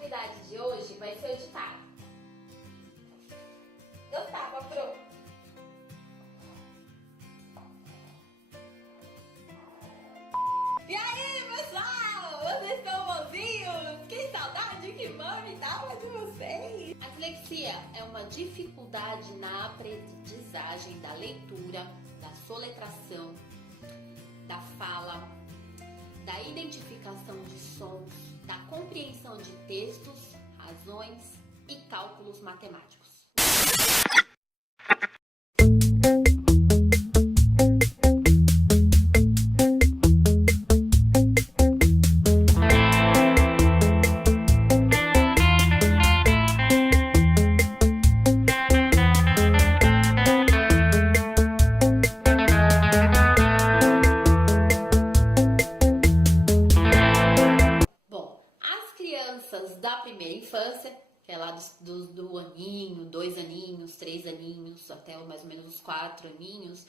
atividade de hoje vai ser o ditado. Eu tava pronto. E aí, pessoal? Vocês estão bonzinhos? Que saudade que mami dava de vocês! A dislexia é uma dificuldade na aprendizagem da leitura, da soletração, da fala, da identificação de sons, da compreensão de textos, razões e cálculos matemáticos. Crianças da primeira infância, que é lá do aninho, 2 aninhos, 3 aninhos, até mais ou menos os 4 aninhos,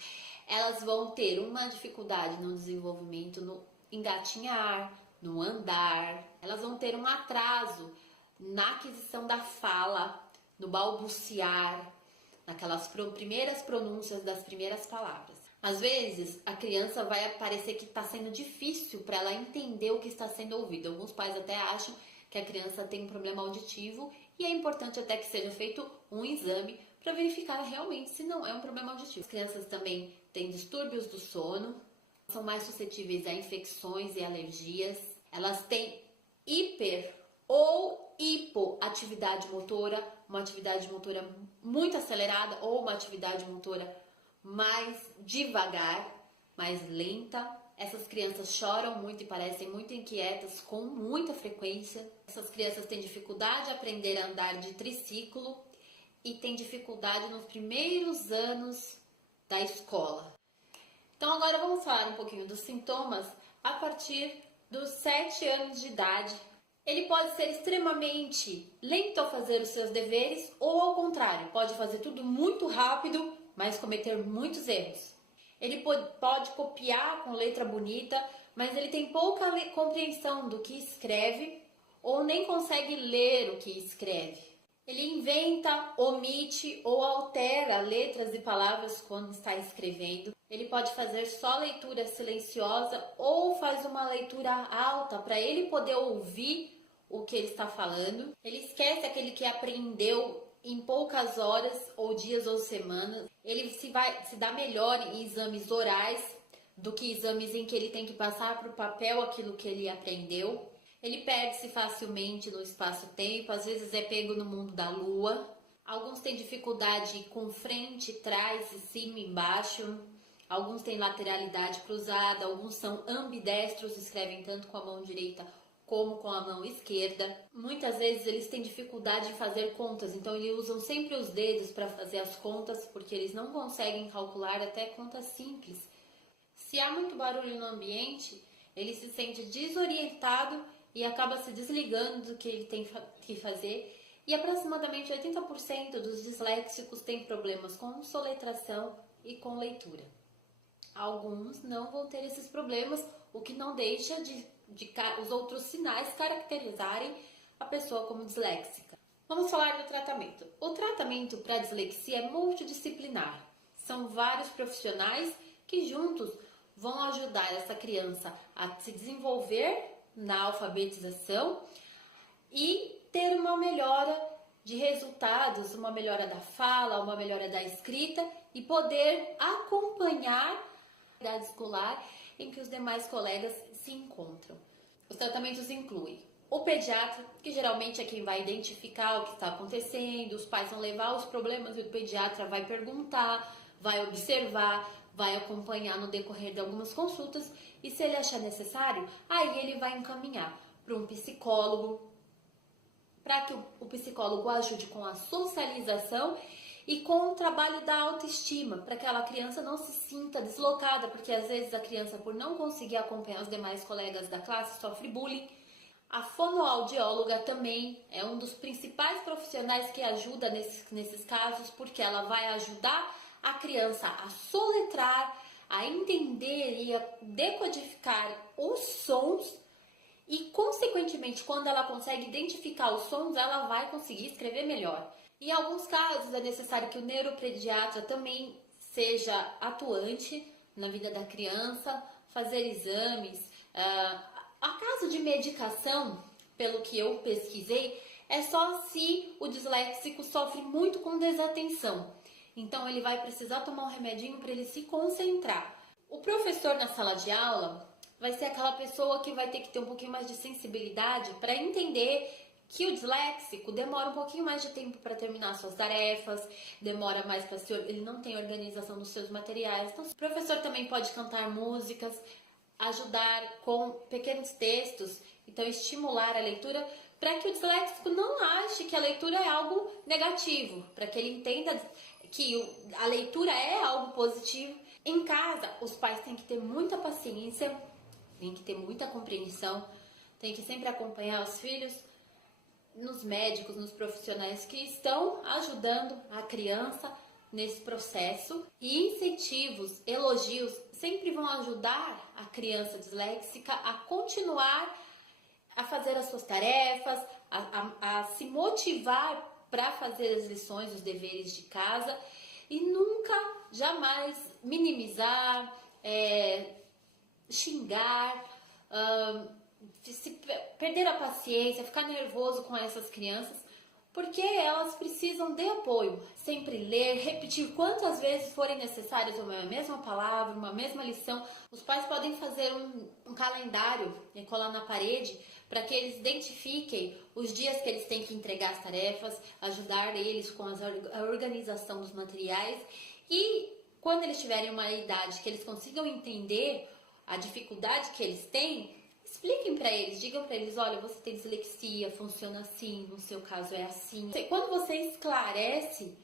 elas vão ter uma dificuldade no desenvolvimento, no engatinhar, no andar, elas vão ter um atraso na aquisição da fala, no balbuciar, naquelas primeiras pronúncias das primeiras palavras. Às vezes, a criança vai parecer que está sendo difícil para ela entender o que está sendo ouvido. Alguns pais até acham que a criança tem um problema auditivo e é importante até que seja feito um exame para verificar realmente se não é um problema auditivo. As crianças também têm distúrbios do sono, são mais suscetíveis a infecções e alergias, elas têm hiper ou hipoatividade motora, uma atividade motora muito acelerada ou uma atividade motora mais devagar, mais lenta. Essas crianças choram muito e parecem muito inquietas com muita frequência. Essas crianças têm dificuldade de aprender a andar de triciclo e têm dificuldade nos primeiros anos da escola. Então agora vamos falar um pouquinho dos sintomas a partir dos 7 anos de idade. Ele pode ser extremamente lento ao fazer os seus deveres ou ao contrário, pode fazer tudo muito rápido, mas cometer muitos erros. Ele pode copiar com letra bonita, mas ele tem pouca compreensão do que escreve ou nem consegue ler o que escreve. Ele inventa, omite ou altera letras e palavras quando está escrevendo. Ele pode fazer só leitura silenciosa ou faz uma leitura alta para ele poder ouvir o que ele está falando. Ele esquece aquele que aprendeu em poucas horas ou dias ou semanas. Ele se dá melhor em exames orais do que exames em que ele tem que passar para o papel aquilo que ele aprendeu. Ele perde-se facilmente no espaço-tempo, às vezes é pego no mundo da lua. Alguns têm dificuldade com frente, trás, cima e embaixo. Alguns têm lateralidade cruzada, alguns são ambidestros, escrevem tanto com a mão direita como com a mão esquerda. Muitas vezes eles têm dificuldade em fazer contas, então eles usam sempre os dedos para fazer as contas, porque eles não conseguem calcular até contas simples. Se há muito barulho no ambiente, ele se sente desorientado e acaba se desligando do que ele tem que fazer. E aproximadamente 80% dos disléxicos têm problemas com soletração e com leitura. Alguns não vão ter esses problemas, o que não deixa de os outros sinais caracterizarem a pessoa como disléxica. Vamos falar do tratamento. O tratamento para dislexia é multidisciplinar. São vários profissionais que juntos vão ajudar essa criança a se desenvolver na alfabetização e ter uma melhora de resultados, uma melhora da fala, uma melhora da escrita e poder acompanhar a idade escolar em que os demais colegas se encontram. Os tratamentos incluem o pediatra, que geralmente é quem vai identificar o que está acontecendo, os pais vão levar os problemas e o pediatra vai perguntar, vai observar, vai acompanhar no decorrer de algumas consultas e se ele achar necessário, aí ele vai encaminhar para um psicólogo, para que o psicólogo ajude com a socialização e com o trabalho da autoestima, para que aquela criança não se sinta deslocada, porque às vezes a criança, por não conseguir acompanhar os demais colegas da classe, sofre bullying. A fonoaudióloga também é um dos principais profissionais que ajuda nesses casos, porque ela vai ajudar a criança a soletrar, a entender e a decodificar os sons e, consequentemente, quando ela consegue identificar os sons, ela vai conseguir escrever melhor. Em alguns casos, é necessário que o neuropediatra também seja atuante na vida da criança, fazer exames. A caso de medicação, pelo que eu pesquisei, é só se o disléxico sofre muito com desatenção. Então, ele vai precisar tomar um remedinho para ele se concentrar. O professor na sala de aula vai ser aquela pessoa que vai ter que ter um pouquinho mais de sensibilidade para entender que o disléxico demora um pouquinho mais de tempo para terminar suas tarefas, demora mais para ele não tem organização dos seus materiais. Então, o professor também pode cantar músicas, ajudar com pequenos textos, então estimular a leitura para que o disléxico não ache que a leitura é algo negativo, para que ele entenda que a leitura é algo positivo. Em casa, os pais têm que ter muita paciência, têm que ter muita compreensão, têm que sempre acompanhar os filhos nos médicos, nos profissionais que estão ajudando a criança nesse processo. E incentivos, elogios sempre vão ajudar a criança disléxica a continuar a fazer as suas tarefas, a se motivar para fazer as lições, os deveres de casa, e nunca, jamais minimizar, xingar, perder a paciência, ficar nervoso com essas crianças, porque elas precisam de apoio. Sempre ler, repetir quantas vezes forem necessárias uma mesma palavra, uma mesma lição. Os pais podem fazer um calendário e colar na parede para que eles identifiquem os dias que eles têm que entregar as tarefas, ajudar eles com a organização dos materiais, e quando eles tiverem uma idade que eles consigam entender a dificuldade que eles têm, expliquem para eles, digam para eles: olha, você tem dislexia, funciona assim, no seu caso é assim. Quando você esclarece,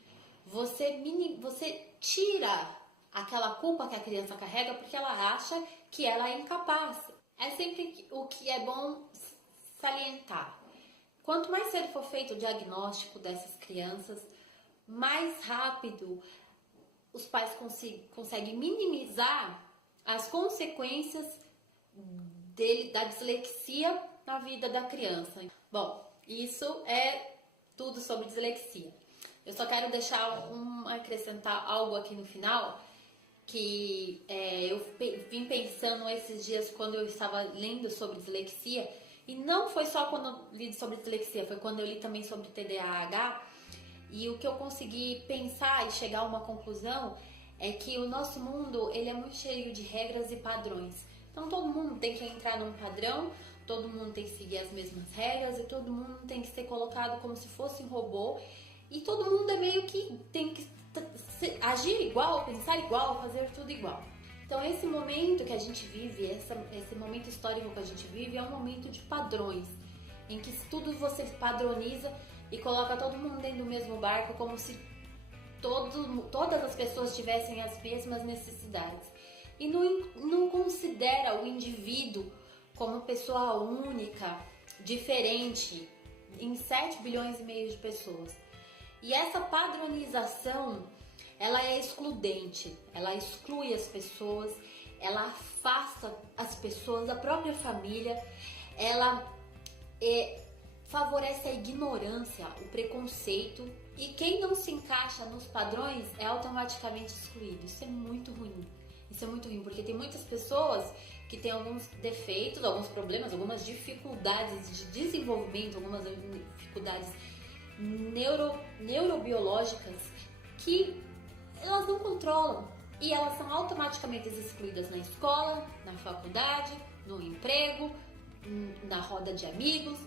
você tira aquela culpa que a criança carrega porque ela acha que ela é incapaz. É sempre o que é bom salientar. Quanto mais cedo for feito o diagnóstico dessas crianças, mais rápido os pais conseguem minimizar as consequências da dislexia na vida da criança. Bom, isso é tudo sobre dislexia. Eu só quero acrescentar algo aqui no final, que eu vim pensando esses dias quando eu estava lendo sobre dislexia, e não foi só quando eu li sobre dislexia, foi quando eu li também sobre TDAH, e o que eu consegui pensar e chegar a uma conclusão é que o nosso mundo ele é muito cheio de regras e padrões. Então todo mundo tem que entrar num padrão, todo mundo tem que seguir as mesmas regras, e todo mundo tem que ser colocado como se fosse um robô, e todo mundo é meio que tem que agir igual, pensar igual, fazer tudo igual. Então esse momento que a gente vive, esse momento histórico que a gente vive é um momento de padrões, em que tudo você padroniza e coloca todo mundo dentro do mesmo barco, como se todas as pessoas tivessem as mesmas necessidades. E não considera o indivíduo como pessoa única, diferente, em 7 bilhões e meio de pessoas. E essa padronização, ela é excludente, ela exclui as pessoas, ela afasta as pessoas da própria família, ela favorece a ignorância, o preconceito, e quem não se encaixa nos padrões é automaticamente excluído. Isso é muito ruim. Isso é muito ruim, porque tem muitas pessoas que têm alguns defeitos, alguns problemas, algumas dificuldades de desenvolvimento, algumas dificuldades neurobiológicas que elas não controlam, e elas são automaticamente excluídas na escola, na faculdade, no emprego, na roda de amigos.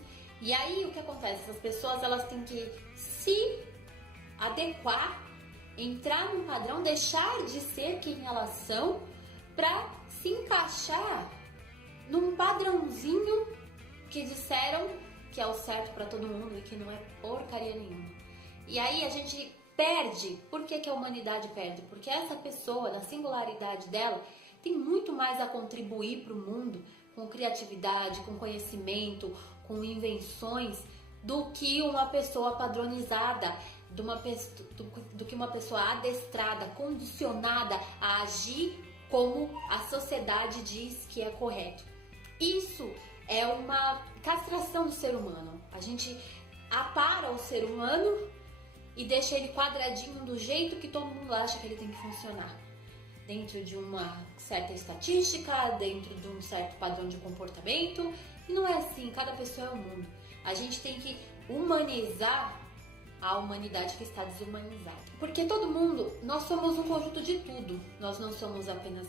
E aí o que acontece? Essas pessoas elas têm que se adequar, entrar num padrão, deixar de ser quem elas são para se encaixar num padrãozinho que disseram que é o certo para todo mundo e que não é porcaria nenhuma. E aí a gente perde. Por que a humanidade perde? Porque essa pessoa, na singularidade dela, tem muito mais a contribuir para o mundo, com criatividade, com conhecimento, com invenções, do que uma pessoa padronizada, do que uma pessoa adestrada, condicionada a agir como a sociedade diz que é correto. Isso é uma castração do ser humano. A gente apara o ser humano e deixa ele quadradinho do jeito que todo mundo acha que ele tem que funcionar. Dentro de uma certa estatística, dentro de um certo padrão de comportamento. E não é assim, cada pessoa é um mundo. A gente tem que humanizar a humanidade que está desumanizada. Porque todo mundo, nós somos um conjunto de tudo. Nós não somos apenas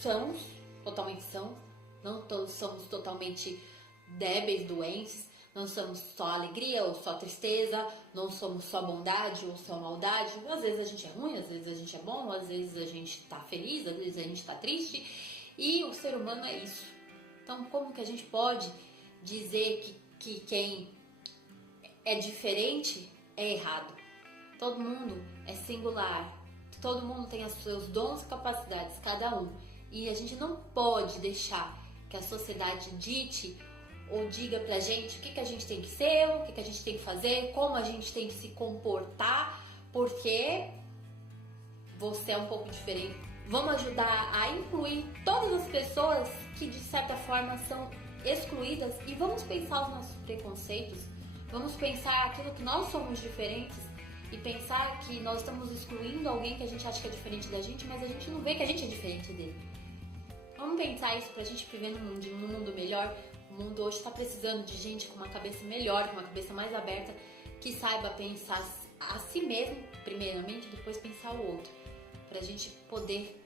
sãos, totalmente sãos. Não todos somos totalmente débeis, doentes. Não somos só alegria ou só tristeza. Não somos só bondade ou só maldade. Às vezes a gente é ruim, às vezes a gente é bom, às vezes a gente tá feliz, às vezes a gente tá triste. E o ser humano é isso. Então, como que a gente pode dizer que quem é diferente é errado? Todo mundo é singular. Todo mundo tem os seus dons e capacidades, cada um. E a gente não pode deixar que a sociedade dite ou diga pra gente o que a gente tem que ser, o que a gente tem que fazer, como a gente tem que se comportar, porque você é um pouco diferente. Vamos ajudar a incluir todas as pessoas que de certa forma são excluídas e vamos pensar os nossos preconceitos, vamos pensar aquilo que nós somos diferentes e pensar que nós estamos excluindo alguém que a gente acha que é diferente da gente, mas a gente não vê que a gente é diferente dele. Vamos pensar isso pra gente viver num mundo melhor. O mundo hoje está precisando de gente com uma cabeça melhor, com uma cabeça mais aberta, que saiba pensar a si mesmo, primeiramente, depois pensar o outro. Pra gente poder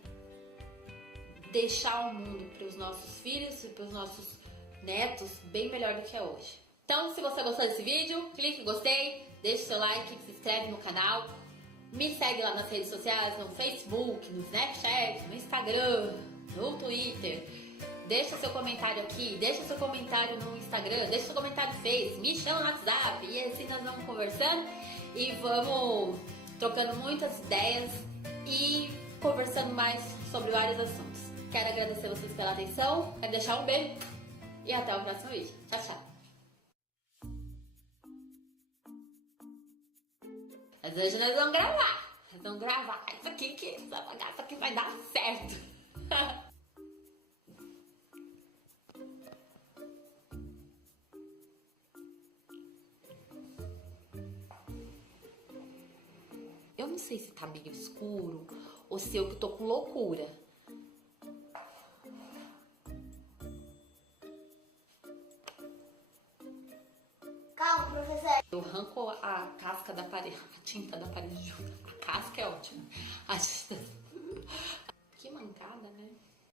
deixar o mundo para os nossos filhos e para os nossos netos bem melhor do que é hoje. Então, se você gostou desse vídeo, clique em gostei, deixe seu like, se inscreve no canal, me segue lá nas redes sociais, no Facebook, no Snapchat, no Instagram, no Twitter. Deixa seu comentário aqui, deixa seu comentário no Instagram, deixa seu comentário no Face, me chama no WhatsApp e assim nós vamos conversando e vamos trocando muitas ideias e conversando mais sobre vários assuntos. Quero agradecer vocês pela atenção, quero deixar um beijo e até o próximo vídeo. Tchau, tchau! Mas hoje nós vamos gravar isso aqui, que essa bagaça aqui vai dar certo. Eu não sei se tá meio escuro ou se eu que tô com loucura. Calma, professor. Eu arranco a casca da parede, a tinta da parede junto. A casca é ótima. Que mancada, né?